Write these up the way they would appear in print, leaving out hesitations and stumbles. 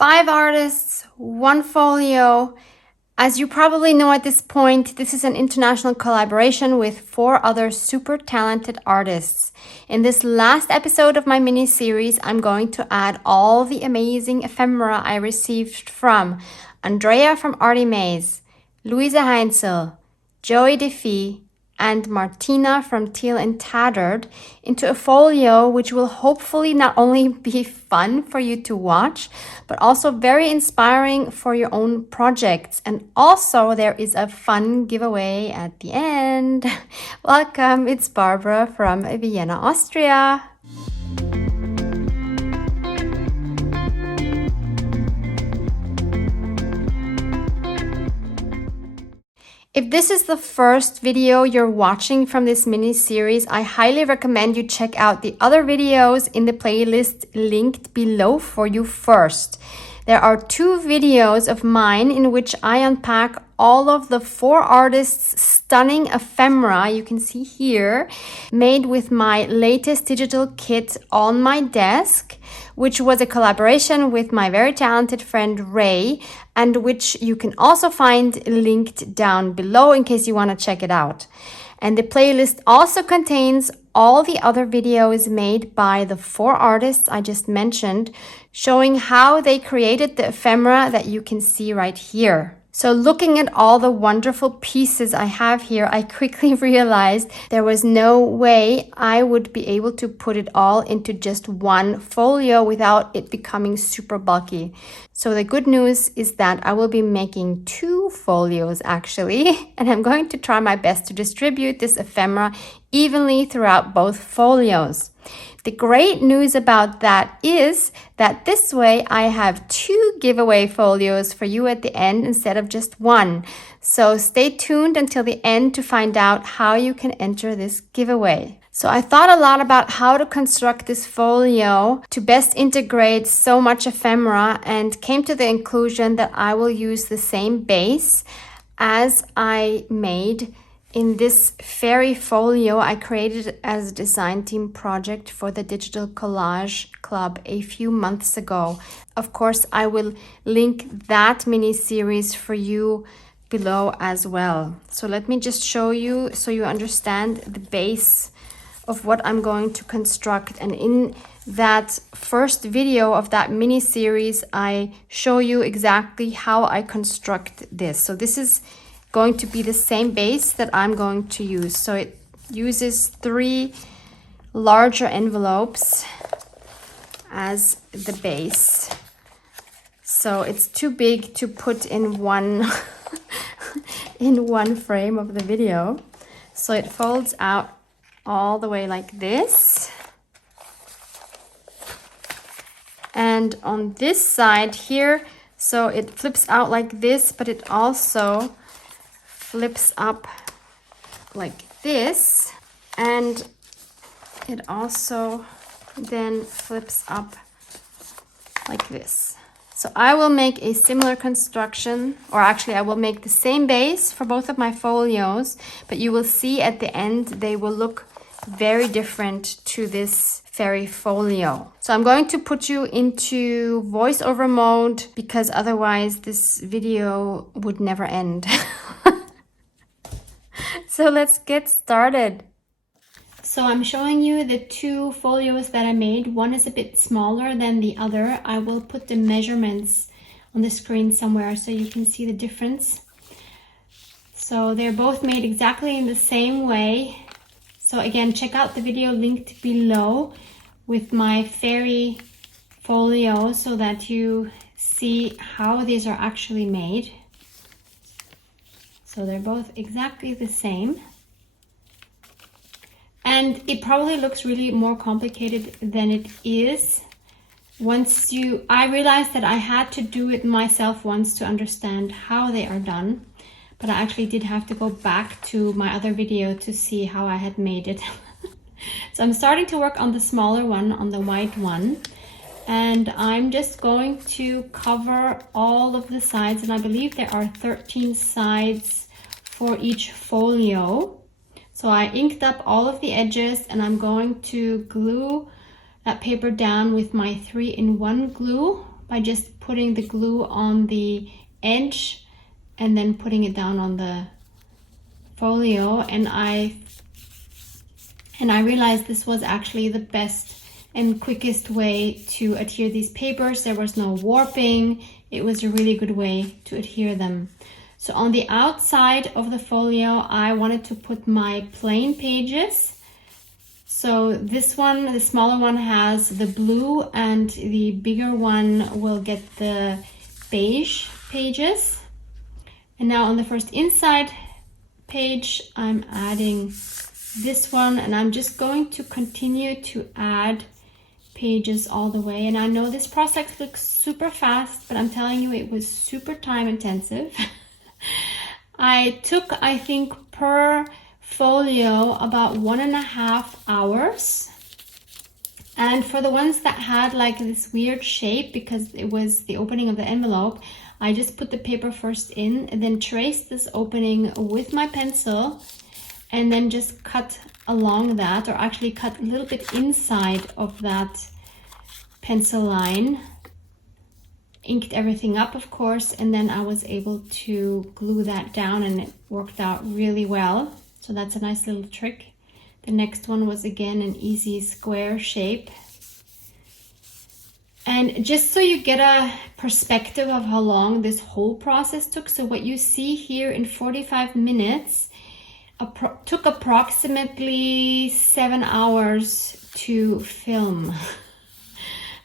5 artists, 1 folio. As you probably know at this point, this is an international collaboration with 4 other super talented artists. In this last episode of my mini-series, I'm going to add all the amazing ephemera I received from Andrea from Artie Maze, Louisa HEINZL, Joey DeFee, and Martina from Teal and Tattered into a folio which will hopefully not only be fun for you to watch, but also very inspiring for your own projects. And also there is a fun giveaway at the end. Welcome, it's Barbara from Vienna, Austria. If this is the first video you're watching from this mini-series, I highly recommend you check out the other videos in the playlist linked below for you first. There are 2 videos of mine in which I unpack all of the 4 artists' stunning ephemera you can see here, made with my latest digital kit on my desk, which was a collaboration with my very talented friend Ray, and which you can also find linked down below in case you want to check it out. And the playlist also contains all the other videos made by the 4 artists I just mentioned, showing how they created the ephemera that you can see right here. So looking at all the wonderful pieces I have here, I quickly realized there was no way I would be able to put it all into just one folio without it becoming super bulky. So the good news is that I will be making 2 folios actually, and I'm going to try my best to distribute this ephemera evenly throughout both folios. The great news about that is that this way I have 2 giveaway folios for you at the end instead of just 1. So stay tuned until the end to find out how you can enter this giveaway. So I thought a lot about how to construct this folio to best integrate so much ephemera and came to the conclusion that I will use the same base as I made in this fairy folio I created as a design team project for the Digital Collage Club a few months ago. Of course, I will link that mini-series for you below as well. So let me just show you so you understand the base of what I'm going to construct. And in that first video of that mini-series, I show you exactly how I construct this. So this is going to be the same base that I'm going to use. So it uses 3 larger envelopes as the base. So it's too big to put in one in one frame of the video. So it folds out all the way like this. And on this side here, so it flips out like this, but it also flips up like this, and it also then flips up like this. So I will make a similar construction, or actually I will make the same base for both of my folios, but you will see at the end they will look very different to this fairy folio. So I'm going to put you into voiceover mode because otherwise this video would never end. So let's get started. So I'm showing you the 2 folios that I made. One is a bit smaller than the other. I will put the measurements on the screen somewhere so you can see the difference. So they're both made exactly in the same way. So again, check out the video linked below with my fairy folio so that you see how these are actually made. So they're both exactly the same. And it probably looks really more complicated than it is. I realized that I had to do it myself once to understand how they are done. But I actually did have to go back to my other video to see how I had made it. So I'm starting to work on the smaller one, on the white one. And I'm just going to cover all of the sides, and I believe there are 13 sides for each folio. So I inked up all of the edges, and I'm going to glue that paper down with my 3-in-1 glue by just putting the glue on the edge and then putting it down on the folio. And I realized this was actually the best and quickest way to adhere these papers. There was no warping. It was a really good way to adhere them. So on the outside of the folio, I wanted to put my plain pages. So this one, the smaller one, has the blue, and the bigger one will get the beige pages. And now on the first inside page, I'm adding this one, and I'm just going to continue to add pages all the way. And I know this process looks super fast, but I'm telling you, it was super time intensive. I took, I think, per folio about 1.5 hours. And for the ones that had like this weird shape, because it was the opening of the envelope, I just put the paper first in and then traced this opening with my pencil, and then just cut along that, or actually cut a little bit inside of that pencil line. Inked everything up, of course, and then I was able to glue that down, and it worked out really well. So that's a nice little trick. The next one was again an easy square shape. And just so you get a perspective of how long this whole process took, so what you see here in 45 minutes took approximately 7 hours to film.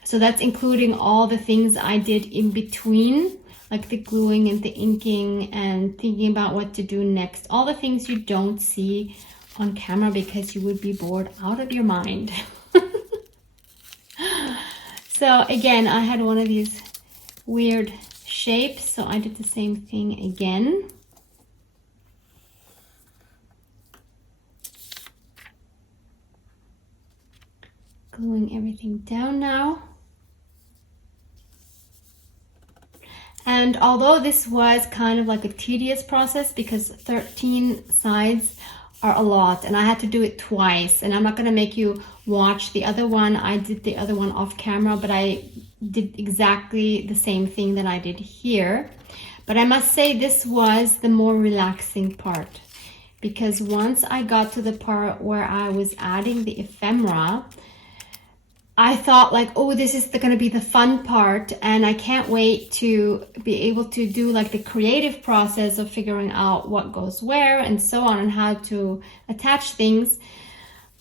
So that's including all the things I did in between, like the gluing and the inking and thinking about what to do next. All the things you don't see on camera because you would be bored out of your mind. So again, I had one of these weird shapes, so I did the same thing again. Gluing everything down now. And although this was kind of like a tedious process, because 13 sides are a lot, and I had to do it twice, and I'm not going to make you watch the other one. I did the other one off camera, but I did exactly the same thing that I did here. But I must say this was the more relaxing part, because once I got to the part where I was adding the ephemera, I thought like, oh, this is going to be the fun part, and I can't wait to be able to do like the creative process of figuring out what goes where and so on, and how to attach things.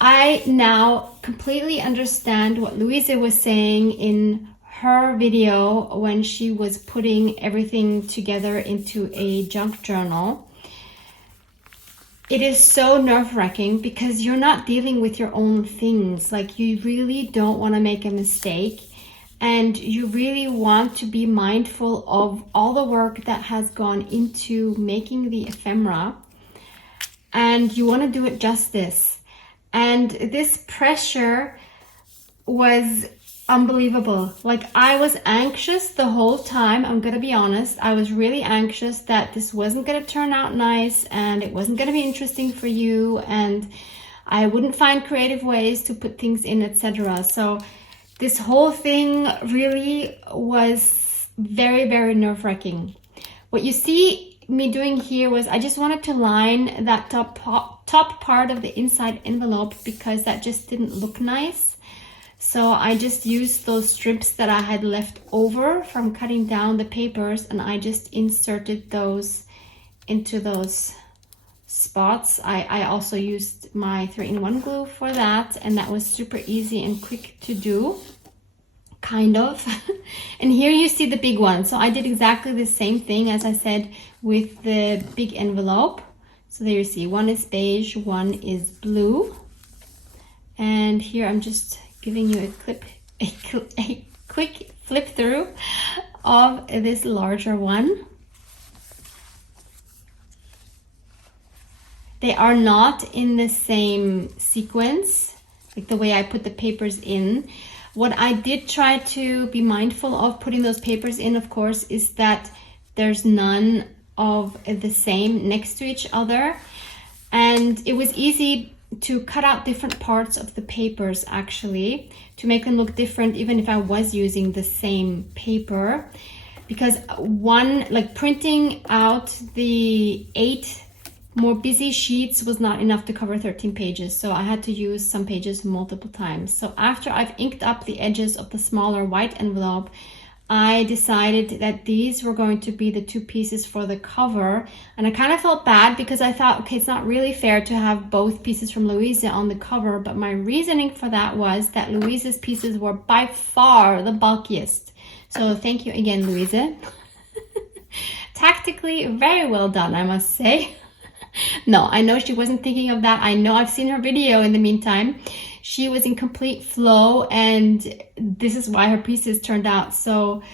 I now completely understand what Louise was saying in her video when she was putting everything together into a junk journal. It is so nerve-wracking because you're not dealing with your own things. Like, you really don't want to make a mistake, and you really want to be mindful of all the work that has gone into making the ephemera, and you want to do it justice. And this pressure was unbelievable. Like, I was anxious the whole time. I'm gonna be honest, I was really anxious that this wasn't gonna turn out nice, and it wasn't gonna be interesting for you, and I wouldn't find creative ways to put things in, etc. So this whole thing really was very, very nerve-wracking. What you see me doing here was I just wanted to line that top part of the inside envelope, because that just didn't look nice. So I just used those strips that I had left over from cutting down the papers, and I just inserted those into those spots. I also used my 3-in-1 glue for that, and that was super easy and quick to do, kind of. And here you see the big one. So I did exactly the same thing as I said with the big envelope. So there you see, one is beige, one is blue. And here I'm just giving you a quick flip through of this larger one. They are not in the same sequence, like the way I put the papers in. What I did try to be mindful of putting those papers in, of course, is that there's none of the same next to each other. And it was easy to cut out different parts of the papers actually, to make them look different even if I was using the same paper. Because like printing out the 8 more busy sheets was not enough to cover 13 pages. So I had to use some pages multiple times. So after I've inked up the edges of the smaller white envelope, I decided that these were going to be the 2 pieces for the cover. And I kind of felt bad because I thought, okay, it's not really fair to have both pieces from Louise on the cover. But my reasoning for that was that Louise's pieces were by far the bulkiest. So thank you again, Louise. Tactically, very well done, I must say. No, I know she wasn't thinking of that. I know I've seen her video in the meantime. She was in complete flow, and this is why her pieces turned out so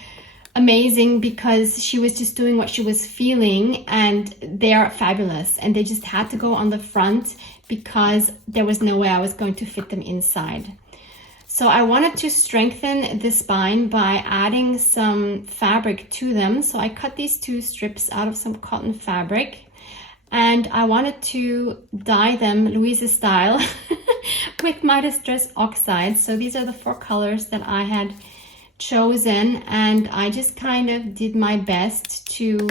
amazing, because she was just doing what she was feeling, and they are fabulous. And they just had to go on the front because there was no way I was going to fit them inside. So I wanted to strengthen the spine by adding some fabric to them. So I cut these 2 strips out of some cotton fabric, and I wanted to dye them Louise style with my Distress Oxide. So these are the 4 colors that I had chosen, and I just kind of did my best to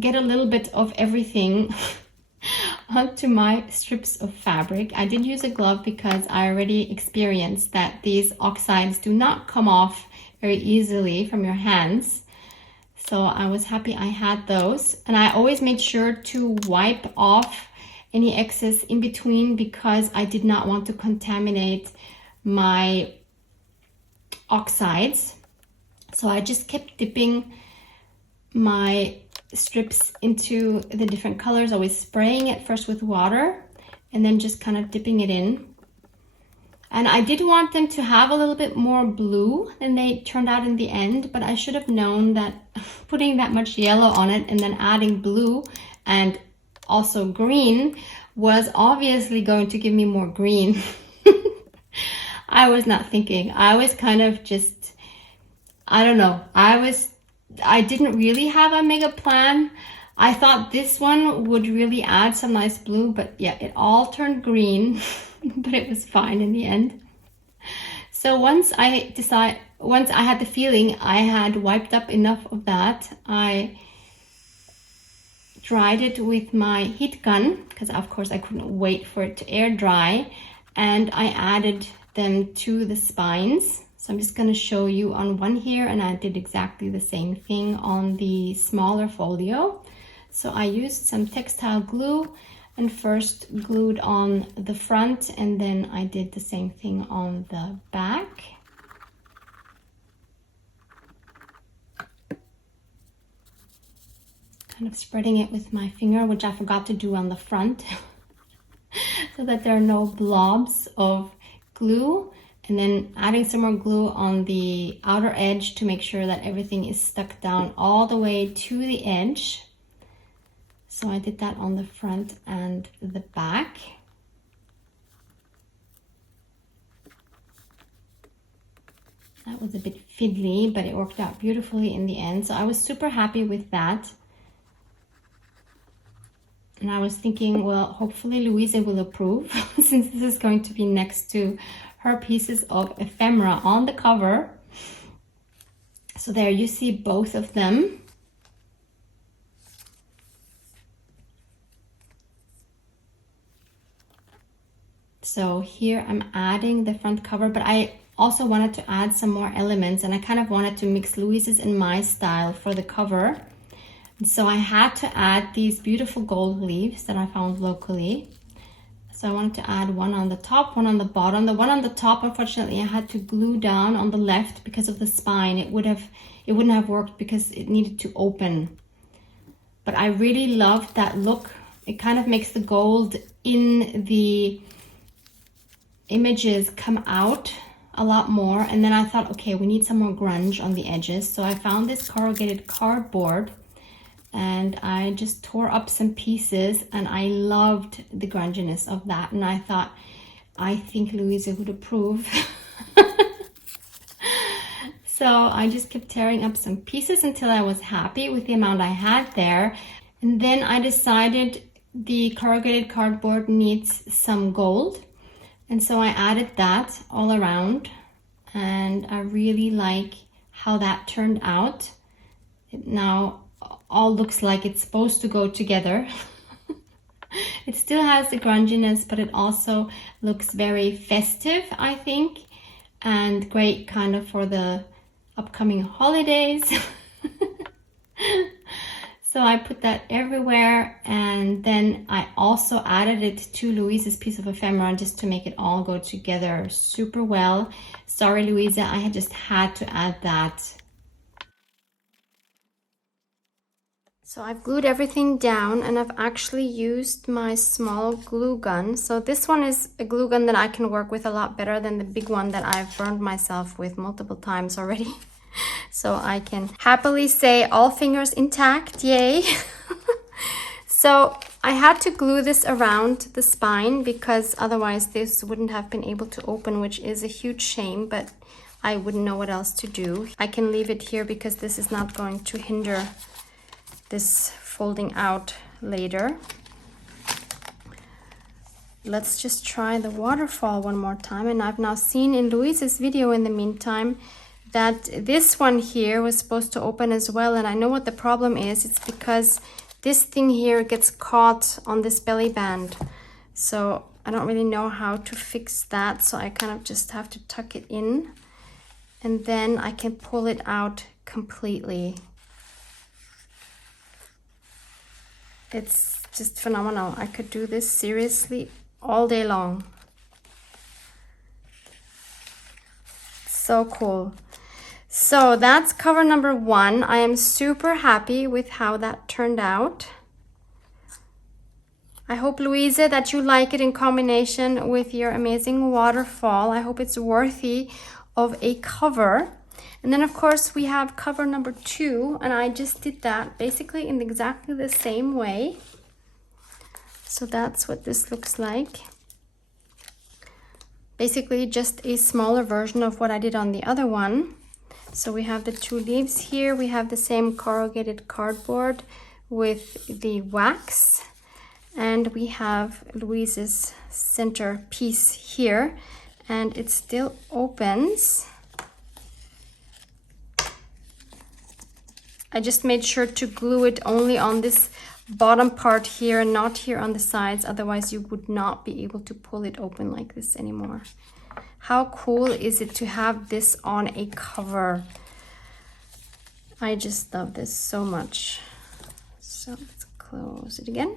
get a little bit of everything onto my strips of fabric. I did use a glove because I already experienced that these oxides do not come off very easily from your hands. So I was happy I had those. And I always made sure to wipe off any excess in between because I did not want to contaminate my oxides. So I just kept dipping my strips into the different colors, always spraying it first with water and then just kind of dipping it in. And I did want them to have a little bit more blue than they turned out in the end, but I should have known that putting that much yellow on it and then adding blue and also green was obviously going to give me more green. I was not thinking. I was kind of just, I don't know. I didn't really have a mega plan. I thought this one would really add some nice blue, but yeah, it all turned green, but it was fine in the end. So once I had the feeling I had wiped up enough of that, I dried it with my heat gun, because of course I couldn't wait for it to air dry, and I added them to the spines. So I'm just going to show you on one here, and I did exactly the same thing on the smaller folio. So I used some textile glue and first glued on the front, and then I did the same thing on the back. Kind of spreading it with my finger, which I forgot to do on the front, so that there are no blobs of glue. And then adding some more glue on the outer edge to make sure that everything is stuck down all the way to the edge. So I did that on the front and the back. That was a bit fiddly, but it worked out beautifully in the end. So I was super happy with that. And I was thinking, well, hopefully Louise will approve since this is going to be next to her pieces of ephemera on the cover. So there you see both of them. So here I'm adding the front cover, but I also wanted to add some more elements, and I kind of wanted to mix Louise's and my style for the cover. And so I had to add these beautiful gold leaves that I found locally. So I wanted to add one on the top, one on the bottom. The one on the top, unfortunately, I had to glue down on the left because of the spine. It wouldn't have worked because it needed to open. But I really loved that look. It kind of makes the gold in the images come out a lot more. And then I thought, okay, we need some more grunge on the edges. So I found this corrugated cardboard, and I just tore up some pieces, and I loved the grunginess of that. And I thought, I think Louise would approve. So I just kept tearing up some pieces until I was happy with the amount I had there. And then I decided the corrugated cardboard needs some gold, and so I added that all around, and I really like how that turned out. It now all looks like it's supposed to go together. It still has the grunginess, but it also looks very festive, I think, and great kind of for the upcoming holidays. So I put that everywhere, and then I also added it to Louise's piece of ephemera just to make it all go together super well. Sorry, Louisa, I had just had to add that. So I've glued everything down, and I've actually used my small glue gun. So this one is a glue gun that I can work with a lot better than the big one that I've burned myself with multiple times already. So I can happily say all fingers intact, yay. So I had to glue this around the spine because otherwise this wouldn't have been able to open, which is a huge shame, but I wouldn't know what else to do. I can leave it here because this is not going to hinder this folding out later. Let's just try the waterfall one more time. And I've now seen in Louise's video in the meantime that this one here was supposed to open as well, and I know what the problem is. It's because this thing here gets caught on this belly band, so I don't really know how to fix that, so I kind of just have to tuck it in, and then I can pull it out completely. It's just phenomenal. I could do this seriously all day long. So cool. So that's cover number 1. I am super happy with how that turned out. I hope, Louisa, that you like it in combination with your amazing waterfall. I hope it's worthy of a cover. And then of course we have cover number 2, and I just did that basically in exactly the same way. So that's what this looks like. Basically just a smaller version of what I did on the other one. So we have the 2 leaves here. We have the same corrugated cardboard with the wax. And we have Louise's center piece here. And it still opens. I just made sure to glue it only on this bottom part here and not here on the sides. Otherwise you would not be able to pull it open like this anymore. How cool is it to have this on a cover? I just love this so much. So let's close it again.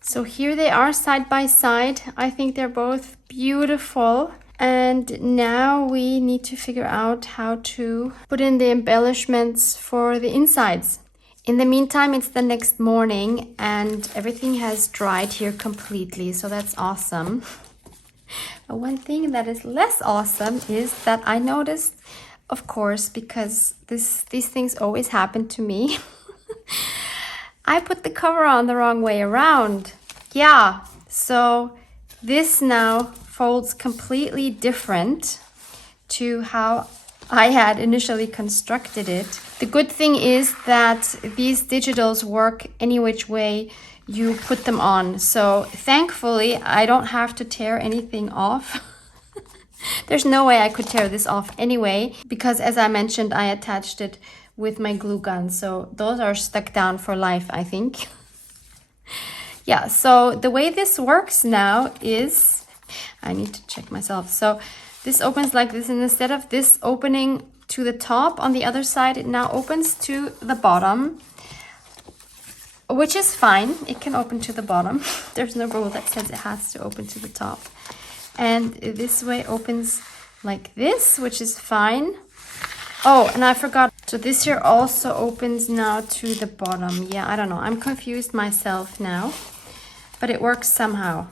So here they are side by side. I think they're both beautiful. And now we need to figure out how to put in the embellishments for the insides. In the meantime, it's the next morning and everything has dried here completely. So that's awesome. But one thing that is less awesome is that I noticed, of course, because these things always happen to me, I put the cover on the wrong way around. Yeah, so this now folds completely different to how I had initially constructed it. The good thing is that these digitals work any which way you put them on. So thankfully, I don't have to tear anything off. There's no way I could tear this off anyway, because as I mentioned, I attached it with my glue gun. So those are stuck down for life, I think. Yeah, so the way this works now is, I need to check myself. So this opens like this, and instead of this opening to the top on the other side, it now opens to the bottom, which is fine. It can open to the bottom. There's no rule that says it has to open to the top. And this way opens like this, which is fine. Oh, and I forgot. So this here also opens now to the bottom. Yeah, I don't know. I'm confused myself now, but it works somehow.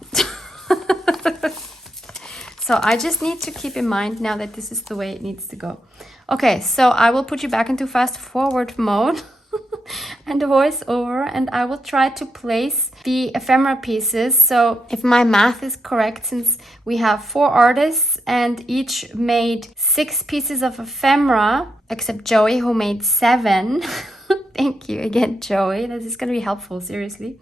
So I just need to keep in mind now that this is the way it needs to go. Okay, so I will put you back into fast forward mode and the voice over, and I will try to place the ephemera pieces. So if my math is correct, since we have 4 artists and each made 6 pieces of ephemera, except Joey who made 7, Thank you again, Joey. This is going to be helpful, seriously.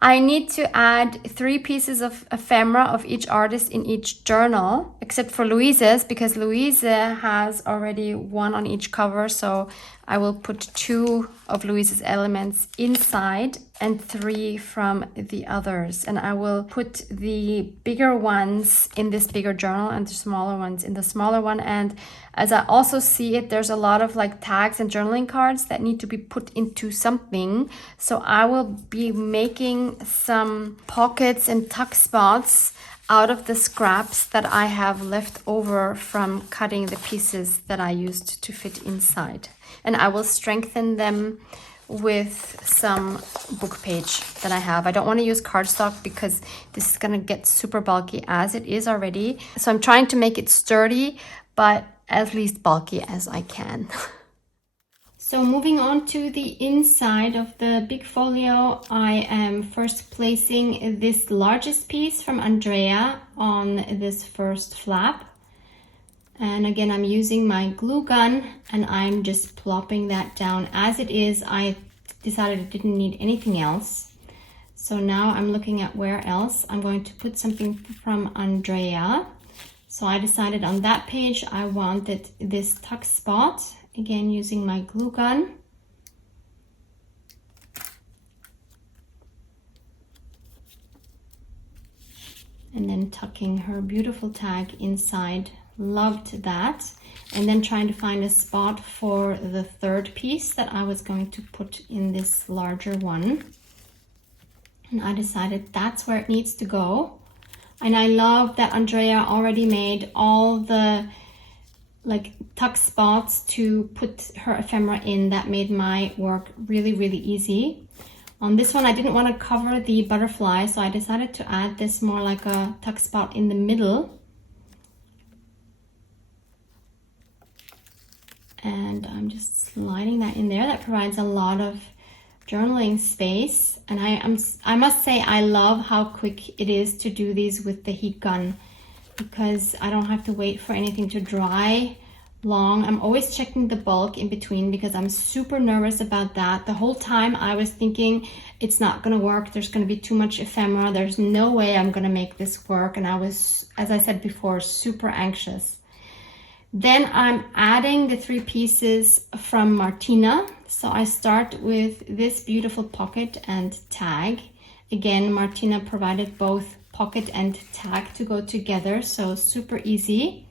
I need to add 3 pieces of ephemera of each artist in each journal, except for Louise's, because Louise has already 1 on each cover. So I will put 2 of Louise's elements inside and 3 from the others. And I will put the bigger ones in this bigger journal and the smaller ones in the smaller one. And as I also see it, there's a lot of like tags and journaling cards that need to be put into something. So I will be making some pockets and tuck spots out of the scraps that I have left over from cutting the pieces that I used to fit inside. And I will strengthen them with some book page that I have. I don't want to use cardstock because this is going to get super bulky as it is already. So I'm trying to make it sturdy, but as least bulky as I can. So moving on to the inside of the big folio, I am first placing this largest piece from Andrea on this first flap. And again, I'm using my glue gun and I'm just plopping that down as it is. I decided I didn't need anything else. So now I'm looking at where else I'm going to put something from Andrea. So I decided on that page I wanted this tuck spot, again using my glue gun. And then tucking her beautiful tag inside. Loved that. And then trying to find a spot for the third piece that I was going to put in this larger one. And I decided that's where it needs to go. And I love that Andrea already made all the like tuck spots to put her ephemera in. That made my work really, really easy. On this one, I didn't want to cover the butterfly, so I decided to add this more like a tuck spot in the middle. And I'm just sliding that in there. That provides a lot of journaling space. And I must say I love how quick it is to do these with the heat gun, because I don't have to wait for anything to dry long. I'm always checking the bulk in between because I'm super nervous about that. The whole time I was thinking it's not gonna work, there's gonna be too much ephemera, there's no way I'm gonna make this work, and I was, as I said before, super anxious. Then I'm adding the 3 pieces from Martina. So I start with this beautiful pocket and tag. Again, Martina provided both pocket and tag to go together, so super easy.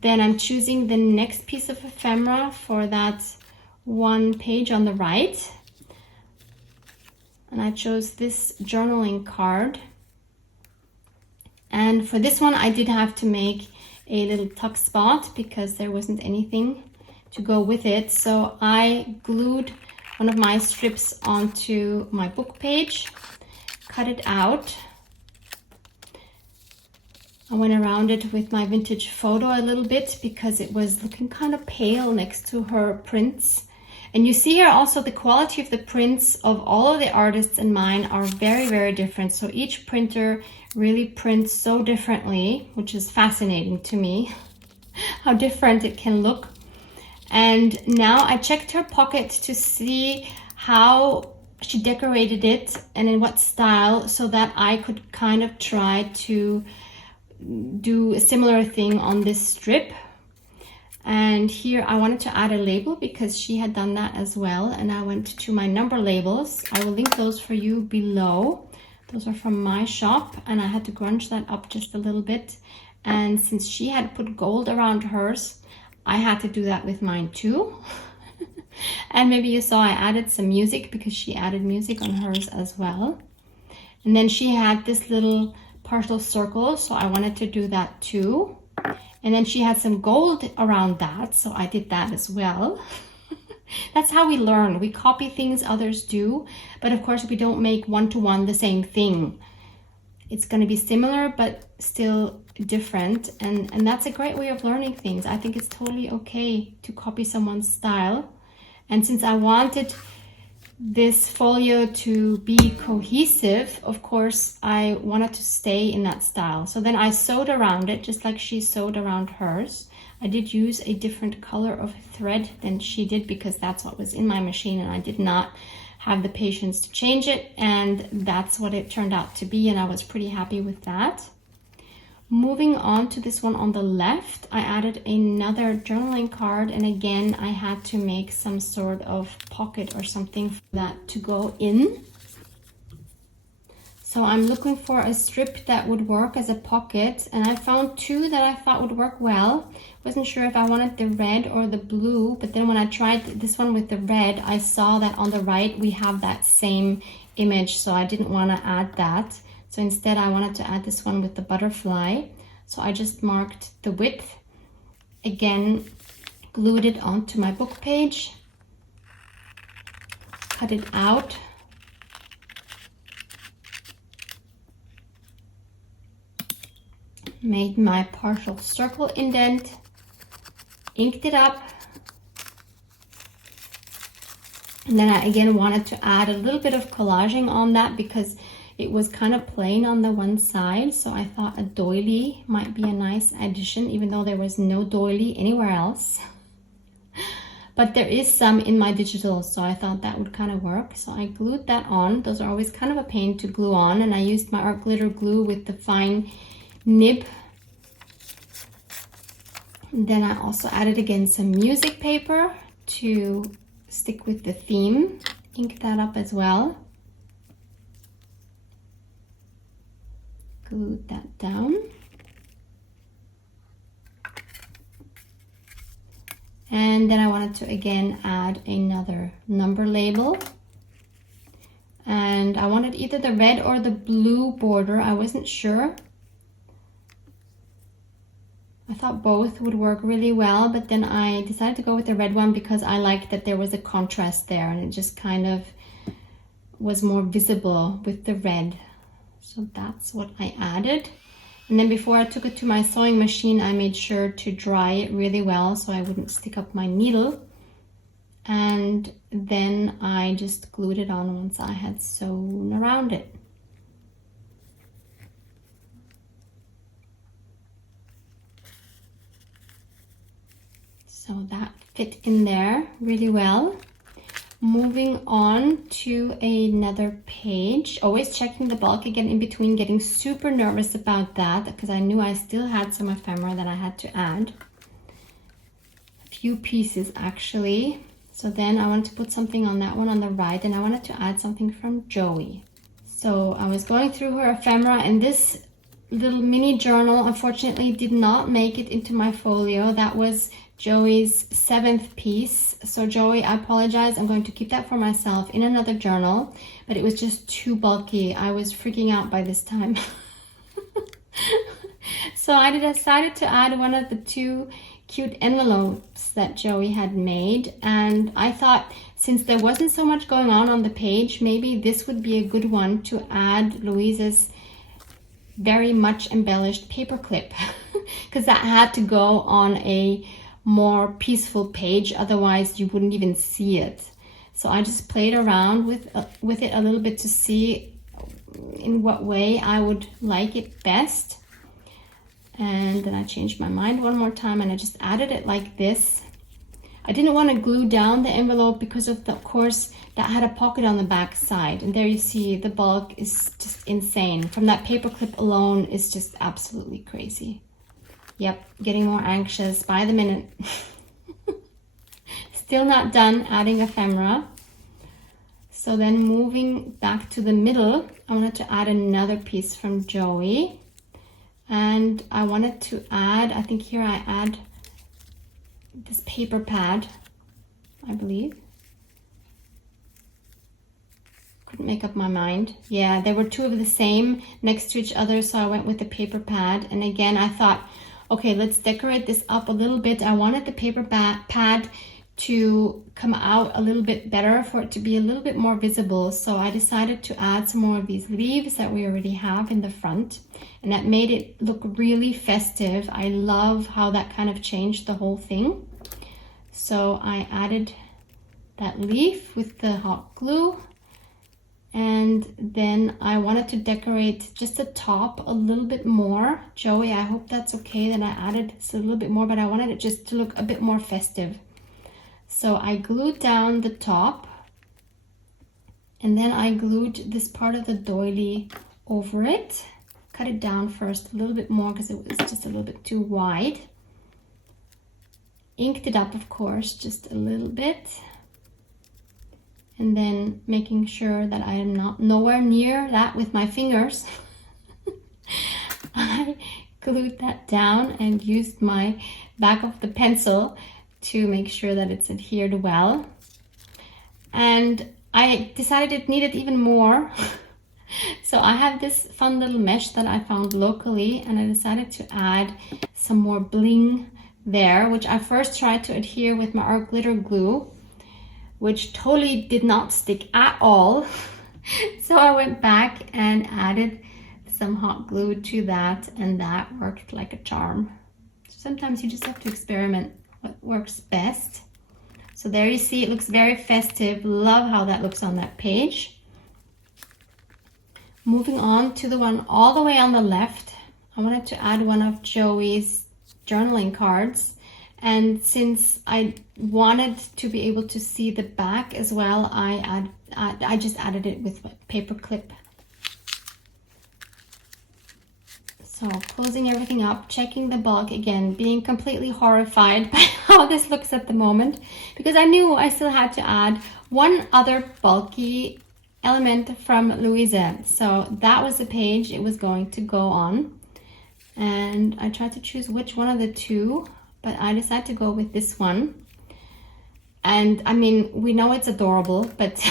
Then I'm choosing the next piece of ephemera for that one page on the right. And I chose this journaling card. And for this one, I did have to make a little tuck spot because there wasn't anything to go with it. So I glued one of my strips onto my book page, cut it out. I went around it with my vintage photo a little bit because it was looking kind of pale next to her prints. And you see here also the quality of the prints of all of the artists and mine are very, very different. So each printer really prints so differently, which is fascinating to me, how different it can look. And now I checked her pocket to see how she decorated it and in what style, so that I could kind of try to do a similar thing on this strip. And here I wanted to add a label because she had done that as well. And I went to my number labels. I will link those for you below. Those are from my shop, and I had to grunge that up just a little bit. And since she had put gold around hers, I had to do that with mine too. And maybe you saw I added some music because she added music on hers as well. And then she had this little partial circle, so I wanted to do that too. And then she had some gold around that, so I did that as well. That's how we learn. We copy things others do, but of course we don't make one-to-one the same thing. It's going to be similar, but still different. And that's a great way of learning things. I think it's totally okay to copy someone's style. And since I wanted this folio to be cohesive, of course, I wanted to stay in that style. So then I sewed around it, just like she sewed around hers. I did use a different color of thread than she did because that's what was in my machine and I did not have the patience to change it, and that's what it turned out to be, and I was pretty happy with that. Moving on to this one on the left, I added another journaling card, and again I had to make some sort of pocket or something for that to go in. So I'm looking for a strip that would work as a pocket, and I found two that I thought would work well. Wasn't sure if I wanted the red or the blue, but then when I tried this one with the red, I saw that on the right we have that same image, so I didn't want to add that. So instead I wanted to add this one with the butterfly. So I just marked the width, again glued it onto my book page, cut it out, made my partial circle indent, inked it up, and then I again wanted to add a little bit of collaging on that because it was kind of plain on the one side, so I thought a doily might be a nice addition, even though there was no doily anywhere else. But there is some in my digital, so I thought that would kind of work. So I glued that on. Those are always kind of a pain to glue on, and I used my art glitter glue with the fine nib. And then I also added again some music paper to stick with the theme. Ink that up as well. Glued that down. And then I wanted to again add another number label. And I wanted either the red or the blue border. I wasn't sure. I thought both would work really well, but then I decided to go with the red one because I liked that there was a contrast there and it just kind of was more visible with the red. So that's what I added. And then before I took it to my sewing machine, I made sure to dry it really well so I wouldn't stick up my needle. And then I just glued it on once I had sewn around it. So that fit in there really well. Moving on to another page, always checking the bulk again in between, getting super nervous about that because I knew I still had some ephemera that I had to add. A few pieces actually. So then I wanted to put something on that one on the right, and I wanted to add something from Joey. So I was going through her ephemera, and this little mini journal unfortunately did not make it into my folio. That was Joey's 7th piece. So Joey, I apologize. I'm going to keep that for myself in another journal, but it was just too bulky. I was freaking out by this time. So I decided to add one of the two cute envelopes that Joey had made, and I thought since there wasn't so much going on the page, maybe this would be a good one to add Louise's very much embellished paperclip because that had to go on a more peaceful page, otherwise you wouldn't even see it. So I just played around with it a little bit to see in what way I would like it best. And then I changed my mind one more time and I just added it like this. I didn't want to glue down the envelope because of course, that had a pocket on the back side. And there you see the bulk is just insane. From that paperclip alone is just absolutely crazy. Yep, getting more anxious by the minute. Still not done adding ephemera. So then moving back to the middle, I wanted to add another piece from Joey. And I wanted to add, I think here I add this paper pad, I believe. Couldn't make up my mind. Yeah, there were two of the same next to each other, so I went with the paper pad. And again, I thought, okay, let's decorate this up a little bit. I wanted the paper pad to come out a little bit better, for it to be a little bit more visible. So I decided to add some more of these leaves that we already have in the front, and that made it look really festive. I love how that kind of changed the whole thing. So I added that leaf with the hot glue. And then I wanted to decorate just the top a little bit more. Joey, I hope that's okay that I added a little bit more, but I wanted it just to look a bit more festive. So I glued down the top, and then I glued this part of the doily over it. Cut it down first a little bit more because it was just a little bit too wide. Inked it up, of course, just a little bit. And then making sure that I am nowhere near that with my fingers. I glued that down and used my back of the pencil to make sure that it's adhered well. And I decided it needed even more. So I have this fun little mesh that I found locally, and I decided to add some more bling there, which I first tried to adhere with my art glitter glue, which totally did not stick at all. So I went back and added some hot glue to that, and that worked like a charm. Sometimes you just have to experiment what works best. So there you see, it looks very festive. Love how that looks on that page. Moving on to the one all the way on the left, I wanted to add one of Joey's journaling cards. And since I wanted to be able to see the back as well, I just added it with a paper clip. So closing everything up, checking the bulk again, being completely horrified by how this looks at the moment, because I knew I still had to add one other bulky element from Louisa. So that was the page it was going to go on. And I tried to choose which one of the two, but I decided to go with this one. And I mean, we know it's adorable, but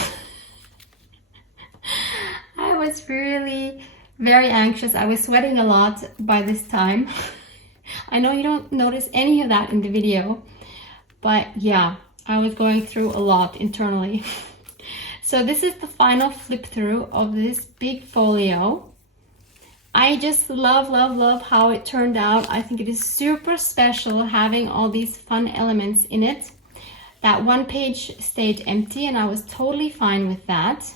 I was really very anxious. I was sweating a lot by this time. I know you don't notice any of that in the video, but yeah, I was going through a lot internally. So this is the final flip through of this big folio. I just love, love, love how it turned out. I think it is super special having all these fun elements in it. That one page stayed empty, and I was totally fine with that.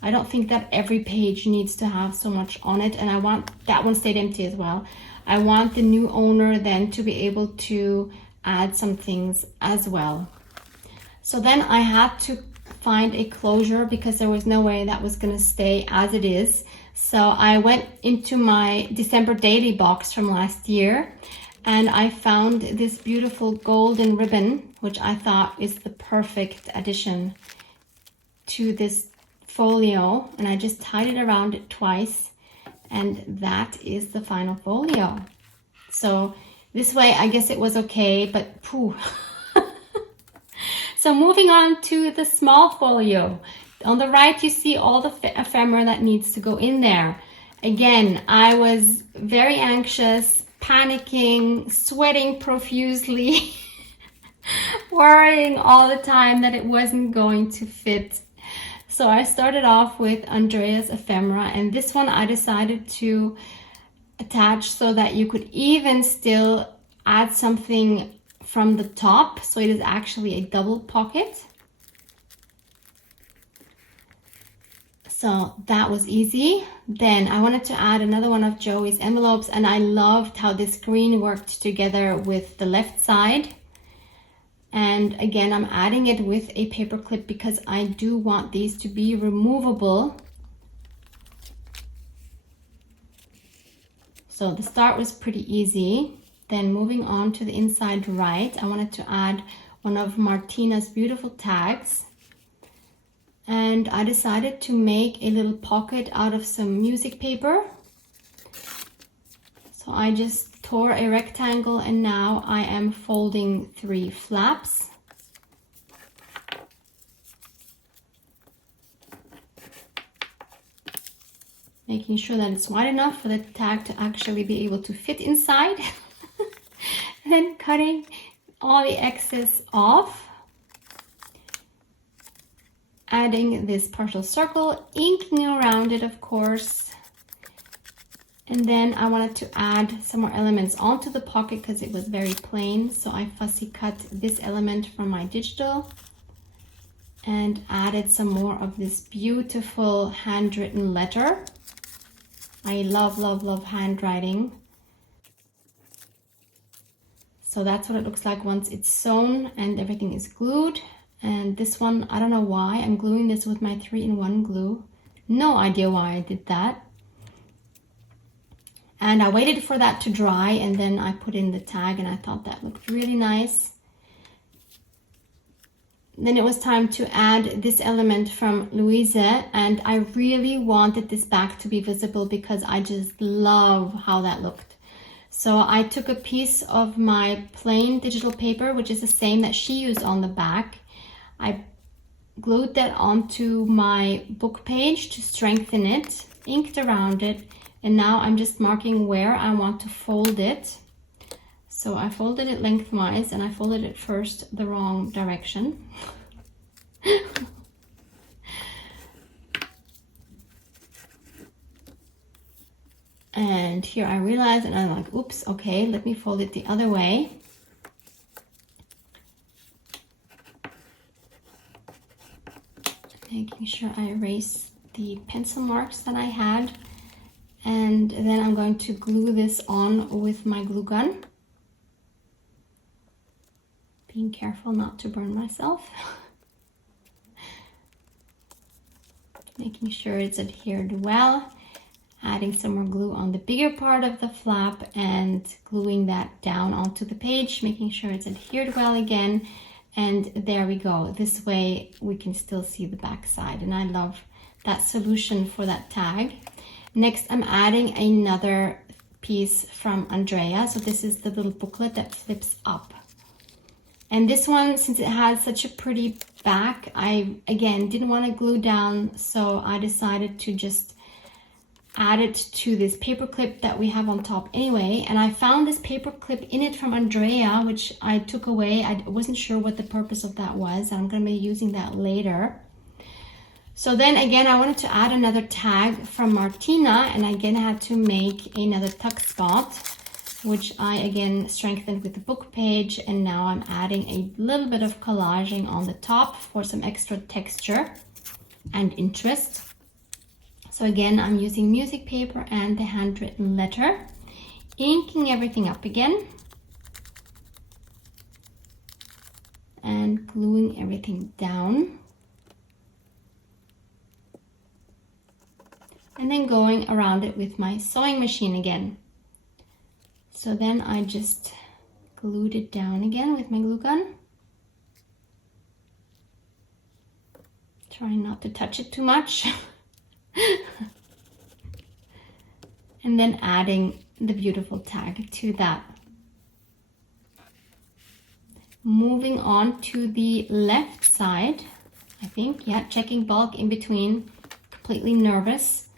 I don't think that every page needs to have so much on it, and I want that one stayed empty as well. I want the new owner then to be able to add some things as well. So then I had to find a closure because there was no way that was going to stay as it is. So I went into my December daily box from last year, and I found this beautiful golden ribbon, which I thought is the perfect addition to this folio, and I just tied it around it twice, and that is the final folio. So this way I guess it was okay, but pooh. So moving on to the small folio. On the right you see all the ephemera that needs to go in there. Again, I was very anxious, panicking, sweating profusely, worrying all the time that it wasn't going to fit. So I started off with Andrea's ephemera, and this one I decided to attach so that you could even still add something from the top. So it is actually a double pocket. So that was easy. Then I wanted to add another one of Joey's envelopes, and I loved how this green worked together with the left side. And again, I'm adding it with a paper clip because I do want these to be removable. So the start was pretty easy. Then moving on to the inside right, I wanted to add one of Martina's beautiful tags. And I decided to make a little pocket out of some music paper. So I just tore a rectangle, and now I am folding 3 flaps. Making sure that it's wide enough for the tag to actually be able to fit inside. And then cutting all the excess off. Adding this partial circle, inking around it, of course. And then I wanted to add some more elements onto the pocket because it was very plain. So I fussy cut this element from my digital. and added some more of this beautiful handwritten letter. I love, love, love handwriting. So that's what it looks like once it's sewn and everything is glued. And this one, I don't know why, I'm gluing this with my 3-in-1 glue. No idea why I did that. And I waited for that to dry and then I put in the tag and I thought that looked really nice. Then it was time to add this element from Louise, and I really wanted this back to be visible because I just love how that looked. So I took a piece of my plain digital paper, which is the same that she used on the back. I glued that onto my book page to strengthen it, inked around it, and now I'm just marking where I want to fold it. So I folded it lengthwise and I folded it first the wrong direction. And here I realized and I'm like, oops, okay, let me fold it the other way. Making sure I erase the pencil marks that I had. And then I'm going to glue this on with my glue gun. Being careful not to burn myself. Making sure it's adhered well. Adding some more glue on the bigger part of the flap and gluing that down onto the page, making sure it's adhered well again. And there we go. This way we can still see the back side. And I love that solution for that tag. Next, I'm adding another piece from Andrea. So this is the little booklet that flips up. And this one, since it has such a pretty back, I, again, didn't want to glue down. So I decided to just add it to this paper clip that we have on top anyway. And I found this paper clip in it from Andrea, which I took away. I wasn't sure what the purpose of that was. I'm going to be using that later. So then again, I wanted to add another tag from Martina, and again I had to make another tuck spot, which I again strengthened with the book page, and now I'm adding a little bit of collaging on the top for some extra texture and interest. So again, I'm using music paper and the handwritten letter, inking everything up again, and gluing everything down. And then going around it with my sewing machine again. So then I just glued it down again with my glue gun. Trying not to touch it too much. And then adding the beautiful tag to that. Moving on to the left side, I think, yeah, checking bulk in between, completely nervous.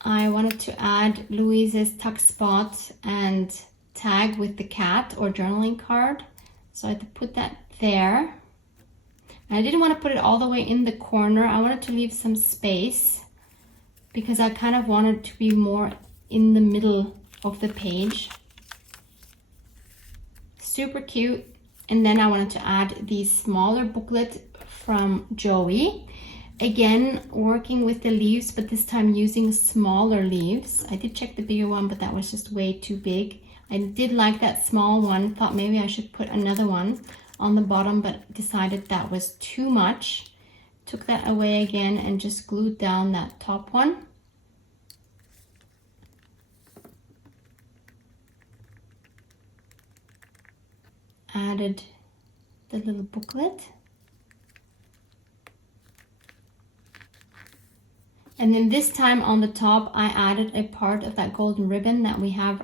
I wanted to add Louise's tuck spot and tag with the cat or journaling card. So I had to put that there. And I didn't want to put it all the way in the corner. I wanted to leave some space because I kind of wanted to be more in the middle of the page. Super cute. And then I wanted to add the smaller booklet from Joey. Again, working with the leaves, but this time using smaller leaves. I did check the bigger one, but that was just way too big. I did like that small one. Thought maybe I should put another one on the bottom, but decided that was too much. Took that away again and just glued down that top one. Added the little booklet. And then this time on the top, I added a part of that golden ribbon that we have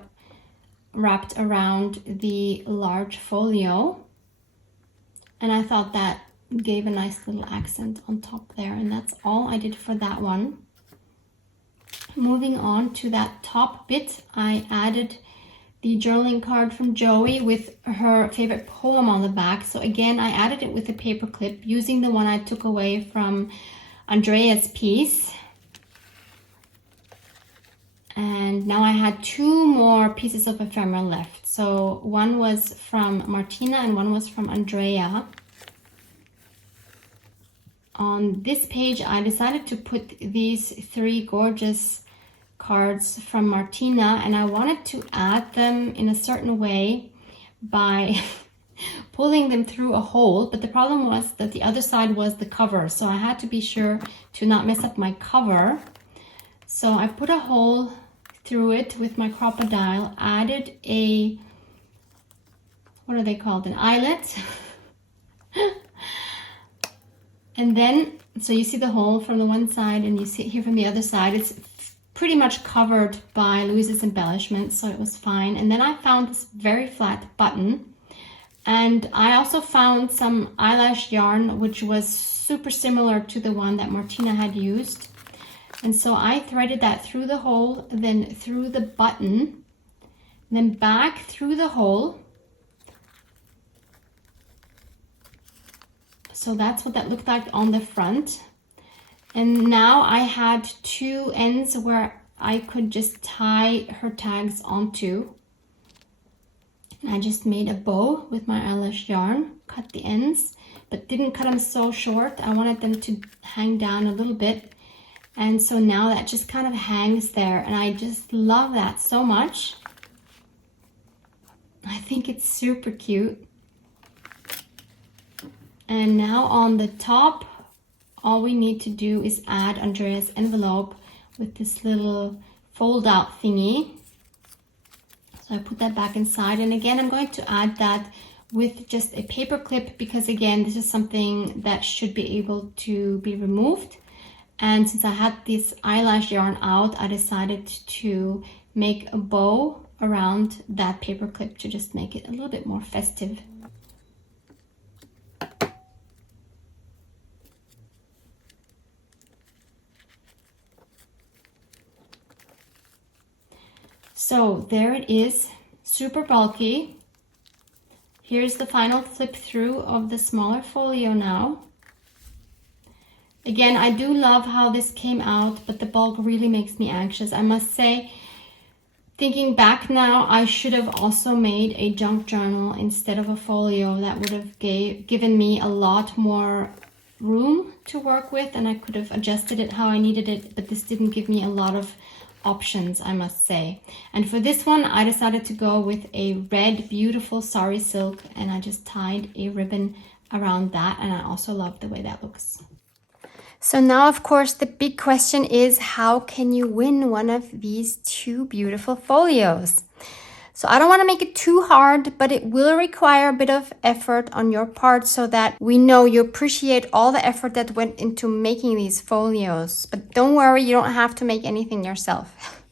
wrapped around the large folio. And I thought that gave a nice little accent on top there. And that's all I did for that one. Moving on to that top bit, I added the journaling card from Joey with her favorite poem on the back. So again, I added it with a paper clip using the one I took away from Andrea's piece. And now I had two more pieces of ephemera left. So one was from Martina and one was from Andrea. on this page, I decided to put these 3 gorgeous cards from Martina, and I wanted to add them in a certain way by pulling them through a hole, but the problem was that the other side was the cover, so I had to be sure to not mess up my cover. So I put a hole through it with my crocodile, added a, what are they called, an eyelet. And then, so you see the hole from the one side and you see it here from the other side. It's pretty much covered by Louise's embellishments, so it was fine. And then I found this very flat button. And I also found some eyelash yarn, which was super similar to the one that Martina had used. And so I threaded that through the hole, then through the button, then back through the hole. So that's what that looked like on the front. And now I had 2 ends where I could just tie her tags onto. I just made a bow with my eyelash yarn, cut the ends, but didn't cut them so short. I wanted them to hang down a little bit. And so now that just kind of hangs there, and I just love that so much. I think it's super cute. And now on the top, all we need to do is add Andrea's envelope with this little fold out thingy. So I put that back inside, and again I'm going to add that with just a paper clip, because again this is something that should be able to be removed. And since I had this eyelash yarn out, I decided to make a bow around that paper clip to just make it a little bit more festive. So there it is, super bulky. Here's the final flip through of the smaller folio now. Again, I do love how this came out, but the bulk really makes me anxious. I must say, thinking back now, I should have also made a junk journal instead of a folio. That would have given me a lot more room to work with, and I could have adjusted it how I needed it, but this didn't give me a lot of options, I must say. And for this one, I decided to go with a red, beautiful sari silk, and I just tied a ribbon around that, and I also love the way that looks. So now, of course, the big question is, how can you win one of these 2 beautiful folios? So I don't want to make it too hard, but it will require a bit of effort on your part so that we know you appreciate all the effort that went into making these folios. But don't worry, you don't have to make anything yourself.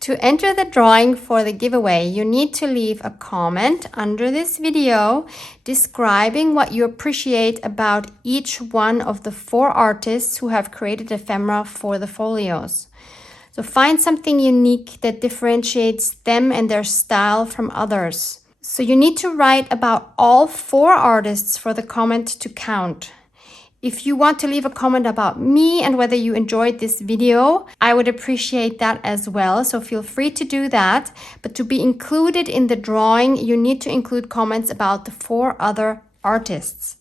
To enter the drawing for the giveaway, you need to leave a comment under this video describing what you appreciate about each one of the 4 artists who have created ephemera for the folios. So find something unique that differentiates them and their style from others. So you need to write about all 4 artists for the comment to count. If you want to leave a comment about me and whether you enjoyed this video, I would appreciate that as well. So feel free to do that. But to be included in the drawing, you need to include comments about the 4 other artists.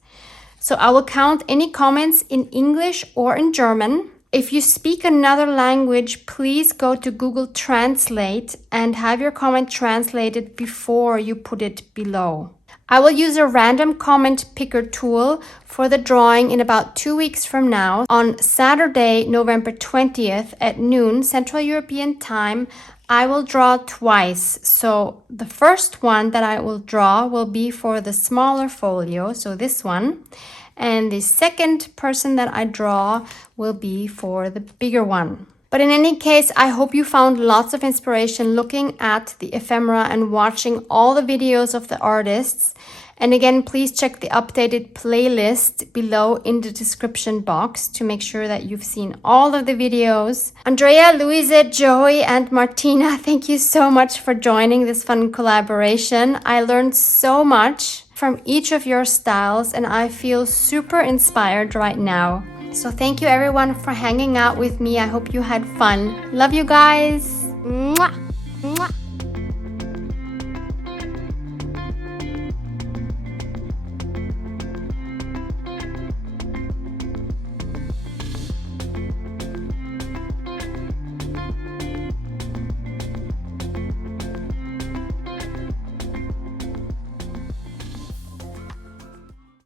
So I will count any comments in English or in German. If you speak another language, please go to Google Translate and have your comment translated before you put it below. I will use a random comment picker tool for the drawing in about 2 weeks from now. On Saturday, November 20th at noon Central European Time, I will draw twice. So the first one that I will draw will be for the smaller folio, so this one. And the second person that I draw will be for the bigger one. But in any case, I hope you found lots of inspiration looking at the ephemera and watching all the videos of the artists. And again, please check the updated playlist below in the description box to make sure that you've seen all of the videos. Andrea, Louise, Joey, and Martina, thank you so much for joining this fun collaboration. I learned so much from each of your styles, and I feel super inspired right now. So thank you everyone for hanging out with me. I hope you had fun. Love you guys. Mwah! Mwah!